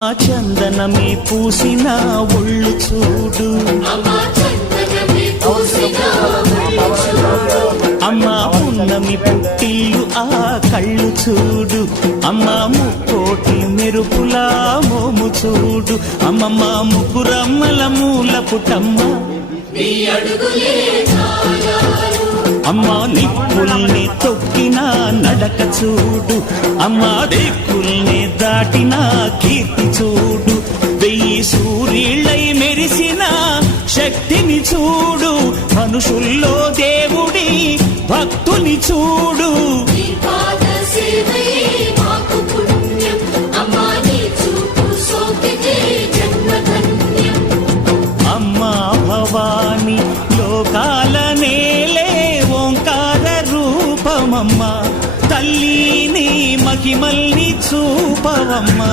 ఆ చందనమే పూసిన ఒళ్ళు చూడు, అమ్మా పున్నమి పుట్టిల్లు ఆ కళ్ళు చూడు, అమ్మా ముక్కోటి మెరుపులా మోము చూడు, అమ్మమ్మ ముగ్గురమ్మల మూల పుటమ్మ అమ్మా నిప్పుల్ని తొక్కిన నడక చూడు, అమ్మా దిక్కుల్ని దాటిన కీర్తి చూడు, వెయ్యి సూర్యుళ్ళై మెరిసిన శక్తిని చూడు, మనుషుల్లో దేవుడి భక్తుని చూడు. అమ్మా భవాని లోకాల నేలే ఓంకార రూపమమ్మా, తల్లిని మహిమల్ని చూపవమ్మా.